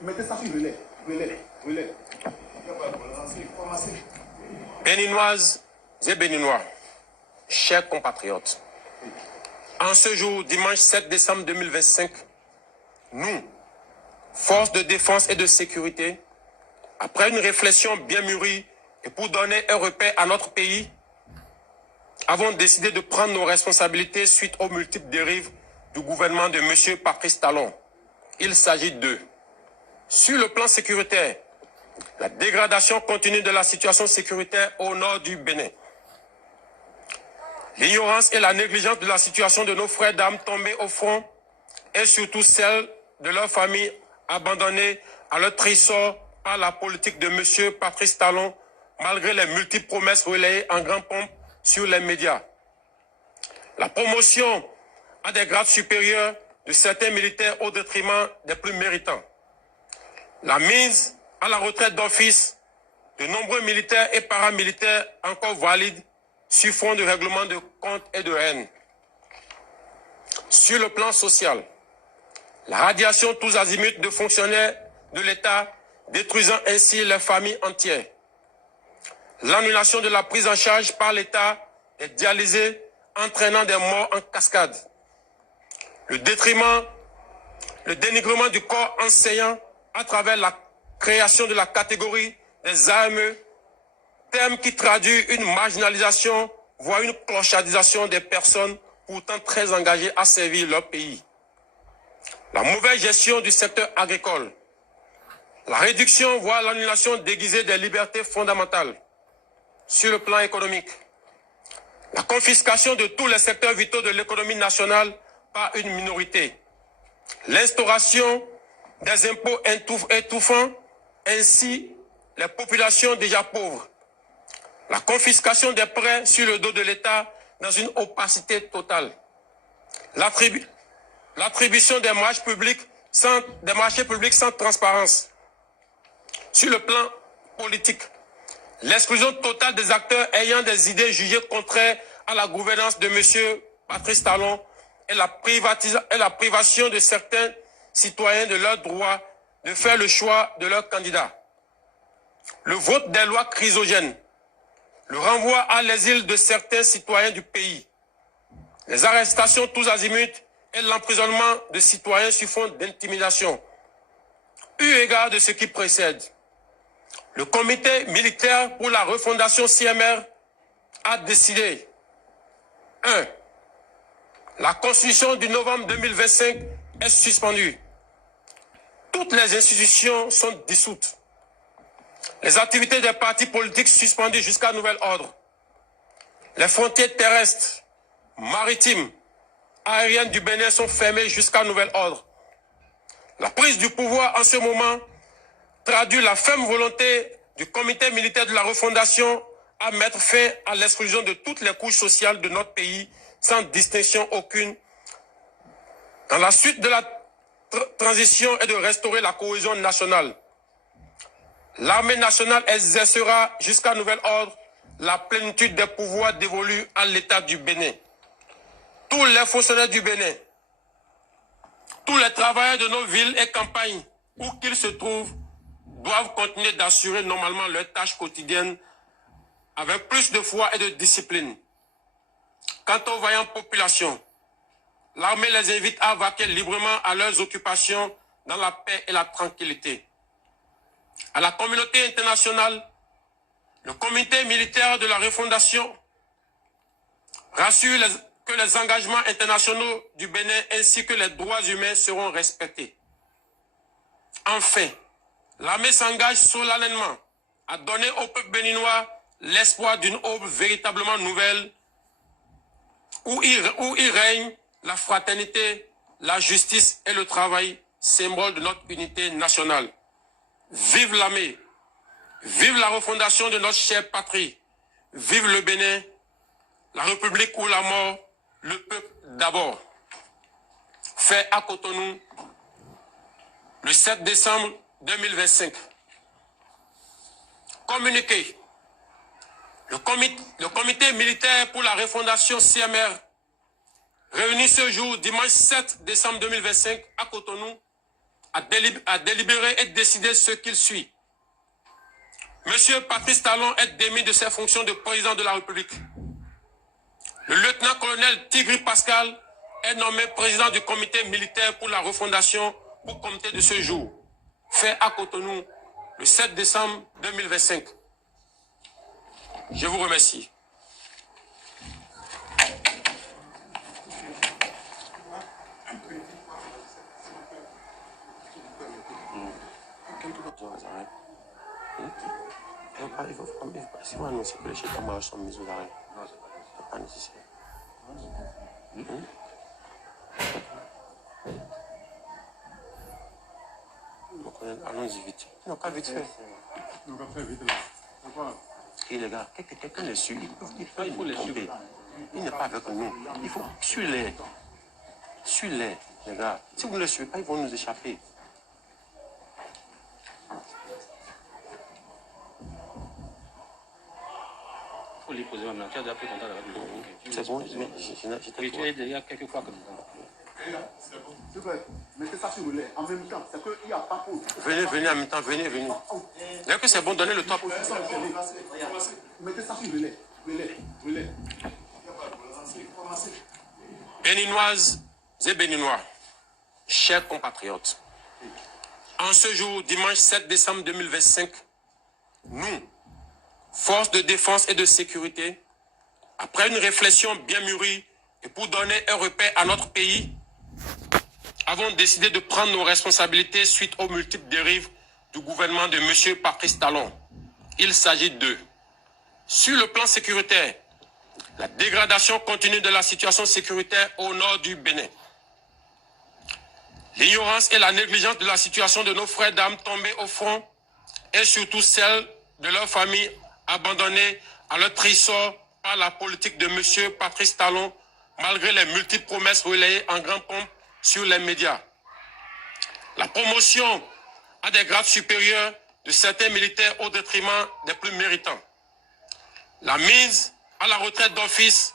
Mettez ça sur relais. Relais. Béninoises et Béninois, chers compatriotes, en ce jour, dimanche 7 décembre 2025, nous, forces de défense et de sécurité, après une réflexion bien mûrie et pour donner un repère à notre pays, avons décidé de prendre nos responsabilités suite aux multiples dérives du gouvernement de M. Patrice Talon. Il s'agit de, sur le plan sécuritaire, la dégradation continue de la situation sécuritaire au nord du Bénin. L'ignorance et la négligence de la situation de nos frères d'armes tombés au front et surtout celle de leurs familles abandonnées à leur trésor par la politique de M. Patrice Talon, malgré les multiples promesses relayées en grande pompe sur les médias. La promotion à des grades supérieurs de certains militaires au détriment des plus méritants. La mise à la retraite d'office de nombreux militaires et paramilitaires encore valides sur fond de règlement de comptes et de haine. Sur le plan social, la radiation tous azimuts de fonctionnaires de l'État, détruisant ainsi les familles entières. L'annulation de la prise en charge par l'État des dialysés, entraînant des morts en cascade. Le dénigrement du corps enseignant à travers la création de la catégorie des AME, terme qui traduit une marginalisation, voire une clochardisation des personnes pourtant très engagées à servir leur pays. La mauvaise gestion du secteur agricole, la réduction, voire l'annulation déguisée des libertés fondamentales. Sur le plan économique, la confiscation de tous les secteurs vitaux de l'économie nationale par une minorité, l'instauration des impôts étouffant ainsi les populations déjà pauvres, la confiscation des prêts sur le dos de l'État dans une opacité totale, l'attribution des marchés publics sans transparence. Sur le plan politique, l'exclusion totale des acteurs ayant des idées jugées contraires à la gouvernance de M. Patrice Talon et la privation de certains citoyens de leur droit de faire le choix de leur candidat. Le vote des lois chrysogènes, le renvoi à l'exil de certains citoyens du pays, les arrestations tous azimuts et l'emprisonnement de citoyens sur fond d'intimidation. Eu égard de ce qui précède, le comité militaire pour la refondation CMR a décidé 1. La constitution du novembre 2025 est suspendue. Toutes les institutions sont dissoutes. Les activités des partis politiques suspendues jusqu'à nouvel ordre. Les frontières terrestres, maritimes, aériennes du Bénin sont fermées jusqu'à nouvel ordre. La prise du pouvoir en ce moment traduit la ferme volonté du comité militaire de la refondation à mettre fin à l'exclusion de toutes les couches sociales de notre pays sans distinction aucune dans la suite de la transition et de restaurer la cohésion nationale. L'armée nationale exercera jusqu'à nouvel ordre la plénitude des pouvoirs dévolus à l'État du Bénin. Tous les fonctionnaires du Bénin, tous les travailleurs de nos villes et campagnes, où qu'ils se trouvent, doivent continuer d'assurer normalement leurs tâches quotidiennes avec plus de foi et de discipline. Quant aux vaillantes populations, l'armée les invite à vaquer librement à leurs occupations dans la paix et la tranquillité. À la communauté internationale, le comité militaire de la refondation rassure que les engagements internationaux du Bénin ainsi que les droits humains seront respectés. Enfin, l'armée s'engage solennellement à donner au peuple béninois l'espoir d'une aube véritablement nouvelle où il règne la fraternité, la justice et le travail, symbole de notre unité nationale. Vive l'armée, vive la refondation de notre chère patrie, vive le Bénin, la République ou la mort, le peuple d'abord. Fait à Cotonou, le 7 décembre 2025. Communiqué. Le comité militaire pour la refondation CMR, réuni ce jour, dimanche 7 décembre 2025, à Cotonou, à délibérer et décider ce qu'il suit. Monsieur Patrice Talon est démis de ses fonctions de président de la République. Le lieutenant-colonel Tigri Pascal est nommé président du comité militaire pour la refondation pour compter de ce jour, fait à Cotonou le 7 décembre 2025. Je vous remercie. Il faut si on annonce que les chefs de sont mis aux arrêts. Non, c'est pas nécessaire. Allons-y vite. Non, pas vite fait. On va faire vite là. Et les gars, quelqu'un les suit. Il faut les tromper. Il n'est pas avec nous. Il faut suivre-les. Suivez-les, les gars. Si vous ne les suivez pas, ils vont nous échapper. Faut lui poser maintenant. Tu as déjà pris contact avec lui. C'est bon, j'étais Oui, tu es déjà quelques fois comme ça. C'est vrai, mettez ça sur le lait en même temps. C'est qu'il n'y a pas pour. Venez en même temps, venez. Dès que c'est bon, donnez le top. Mettez ça sur le lait. Béninoises et Béninois, chers compatriotes, en ce jour, dimanche 7 décembre 2025, nous, forces de défense et de sécurité, après une réflexion bien mûrie et pour donner un repère à notre pays, avons décidé de prendre nos responsabilités suite aux multiples dérives du gouvernement de M. Patrice Talon. Il s'agit de, sur le plan sécuritaire, la dégradation continue de la situation sécuritaire au nord du Bénin. L'ignorance et la négligence de la situation de nos frères d'armes tombés au front et surtout celle de leurs familles abandonnées à leur trésor par la politique de M. Patrice Talon, malgré les multiples promesses relayées en grande pompe sur les médias. La promotion à des grades supérieurs de certains militaires au détriment des plus méritants. La mise à la retraite d'office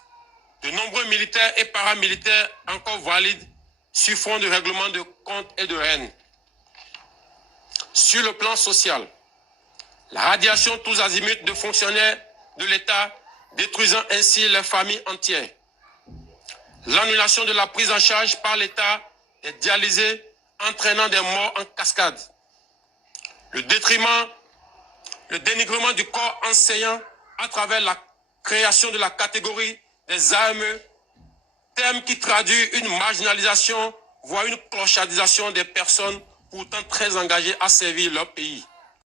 de nombreux militaires et paramilitaires encore valides sur fond de règlement de comptes et de haine. Sur le plan social, la radiation tous azimuts de fonctionnaires de l'État, détruisant ainsi les familles entières. L'annulation de la prise en charge par l'État des dialysés, entraînant des morts en cascade. Le dénigrement du corps enseignant à travers la création de la catégorie des AME, terme qui traduit une marginalisation, voire une clochardisation des personnes pourtant très engagées à servir leur pays.